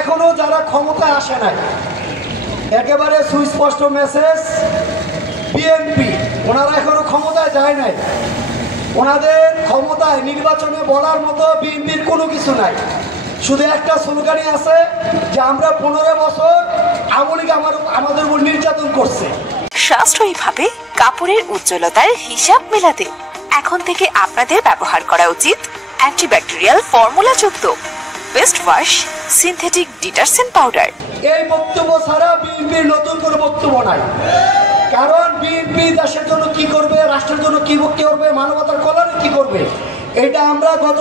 এখনো যারা ক্ষমতায় আসে নাই, একেবারে সুস্পষ্ট মেসেজ, বিএনপি ওনারা এখনো ক্ষমতায় যায় নাই। ওনাদের ক্ষমতায় নির্বাচনে বলার মতো বিএনপির কোনো কিছু নাই। শুধু একটা স্লোগানই আছে যে আমরা 15 বছর আওয়ামী লীগ আমাদের উপর নির্যাতন করছে। সাশ্রয়ীভাবে কাপড়ের উজ্জ্বলতার হিসাব মেলাতে এখন থেকে আপনাদের ব্যবহার করা উচিত অ্যান্টিব্যাকটেরিয়াল ফর্মুলাযুক্ত best wash synthetic detergent powder. এই বক্তব্য ছাড়া বিএনপির নতুন কোনো বক্তব্য নাই। কারণ বিএনপি দেশের জন্য কি করবে, রাষ্ট্রের জন্য কি করবে, মানবতার কল্যাণে কি করবে, এটা আমরা গত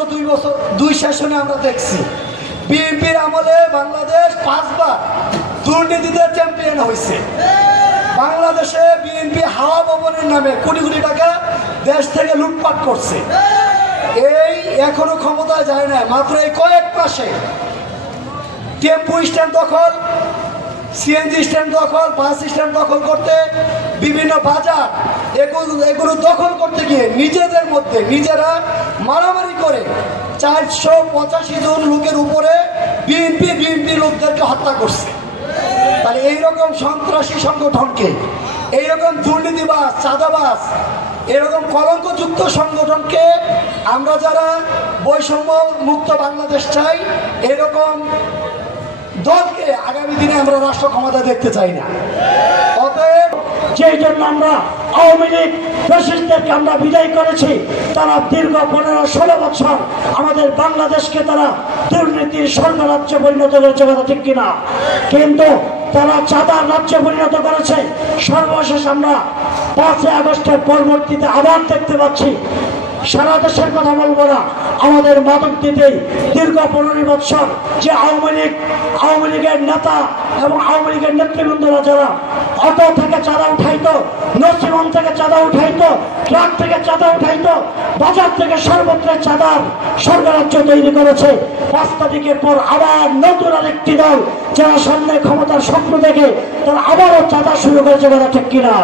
2 সেশনে আমরা দেখছি। বিএনপির আমলে বাংলাদেশ 5 বার দুর্নীতিতে চ্যাম্পিয়ন হয়েছে। বাংলাদেশে বিএনপি হাওয়া ভবনের নামে কোটি কোটি টাকা দেশ থেকে লুটপাট করছে। এই এখনো ক্ষমতায় যায় না। মাত্র এই কয়েক মাসে টেম্পু স্ট্যান্ড দখল, সিএনজি স্ট্যান্ড দখল, বাস স্ট্যান্ড দখল করতে, বিভিন্ন বাজার এগুলো দখল করতে গিয়ে নিজেদের মধ্যে নিজেরা মারামারি করে 485 জন লোকের উপরে বিএনপি লোকদেরকে হত্যা করছে। তাহলে এইরকম সন্ত্রাসী সংগঠনকে, এইরকম দুর্নীতিবাজ, চাঁদাবাজ, এরকম কলঙ্কযুক্ত সংগঠনকে আমরা যারা বৈষম্য মুক্ত বাংলাদেশ চাই, এরকম দলকে আগামী দিনে আমরা রাষ্ট্র ক্ষমতা দেখতে চাই না। অতএব যেই জন্য আমরা আওয়ামী লীগ ফ্যাসিস্টদেরকে আমরা বিদায় করেছি, তারা দীর্ঘ 15-16 বছর আমাদের বাংলাদেশকে তারা দুর্নীতির স্বর্গ রাজ্যে পরিণত করেছে, কথা ঠিক কিনা? কিন্তু তারা চাঁদার রাজ্যে পরিণত করেছে। সর্বশেষ আমরা 5 আগস্টের পরবর্তীতে আবার দেখতে পাচ্ছি, সারা দেশের কথা বলবো না, আমাদের মাদক দিতেই দীর্ঘ 15 বছর যে আওয়ামী লীগের নেতা এবং আওয়ামী লীগের নেতৃবৃন্দরা যারা অটো থেকে চাঁদা উঠাইতো, নসিমন থেকে চাঁদা উঠাইতো, ট্রাক থেকে চাঁদা উঠাইতো, বাজার থেকে সর্বত্র চাঁদার স্বর্গরাজ্য তৈরি করেছে। 5 তারিখের পর আবার নতুন আরেকটি দল যারা সামনে ক্ষমতার স্বপ্ন দেখে তারা আবারও চাঁদা শুরু করেছে, কথা ঠিক কিনা?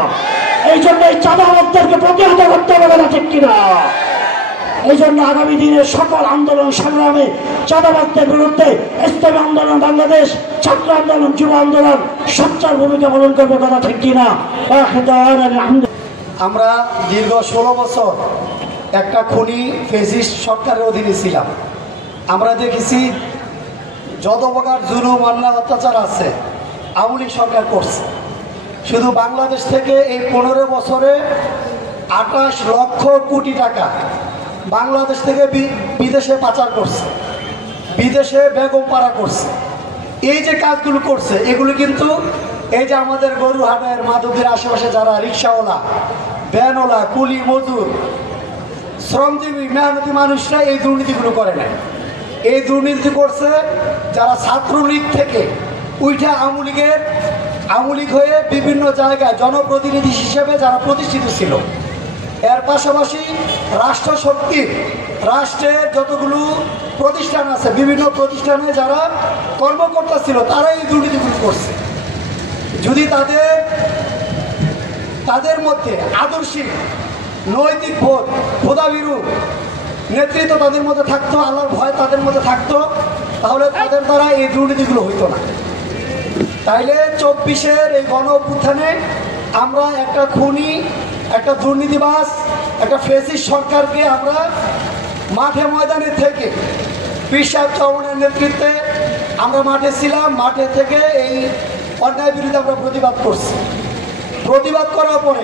এই জন্য এই চাঁদাবাজদেরকে প্রতিহত করতে হবে, কথা ঠিক কিনা? এই জন্য আগামী দিনের সকল আন্দোলন সংগ্রামে চাঁদাবাজদের বিরুদ্ধে ইসলামী আন্দোলন বাংলাদেশ, ছাত্র আন্দোলন, যুব আন্দোলন সোচ্চার ভূমিকা পালন করবে, কথা ঠিক কিনা? আমরা দীর্ঘ 16 বছর একটা খুনি ফ্যাসিস্ট সরকারের অধীনে ছিলাম। আমরা দেখেছি যত প্রকার জুলুম, অন্যায়, অত্যাচার আছে আওয়ামী লীগ সরকার করছে। শুধু বাংলাদেশ থেকে এই 15 বছরে 28 লক্ষ কোটি টাকা বাংলাদেশ থেকে বিদেশে পাচার করছে, বিদেশে বেগম পাড়া করছে। এই যে কাজগুলো করছে, এগুলো কিন্তু এই যে আমাদের গরুহাটের মাধবদের আশেপাশে যারা রিক্সাওয়ালা, ভ্যানওয়ালা, কুলি মজুর, শ্রমজীবী, মেহনতি মানুষরা এই দুর্নীতিগুলো করে নাই। এই দুর্নীতি করছে যারা ছাত্রলীগ থেকে উঠে আওয়ামী লীগ হয়ে বিভিন্ন জায়গায় জনপ্রতিনিধি হিসেবে যারা প্রতিষ্ঠিত ছিল। এর পাশাপাশি রাষ্ট্রের যতগুলো প্রতিষ্ঠান আছে, বিভিন্ন প্রতিষ্ঠানে যারা কর্মকর্তা ছিল, তারা এই দুর্নীতিগুলো করছে। যদি তাদের মধ্যে আদর্শিক, নৈতিক বোধ, খোদাভীরু নেতৃত্ব তাদের মধ্যে থাকতো, আল্লাহর ভয় তাদের মধ্যে থাকতো, তাহলে তাদের দ্বারা এই দুর্নীতিগুলো হইতো না। তাইলে 24-এর এই গণ অভ্যুত্থানে আমরা একটা খুনি, একটা দুর্নীতিবাজ, একটা ফ্যাসিস্ট সরকারকে আমরা মাঠে ময়দানে থেকে পীর সাহেব চৌহানের নেতৃত্বে আমরা মাঠে ছিলাম। মাঠে থেকে এই অন্যায় বিরুদ্ধে আমরা প্রতিবাদ করছি। প্রতিবাদ করার পরে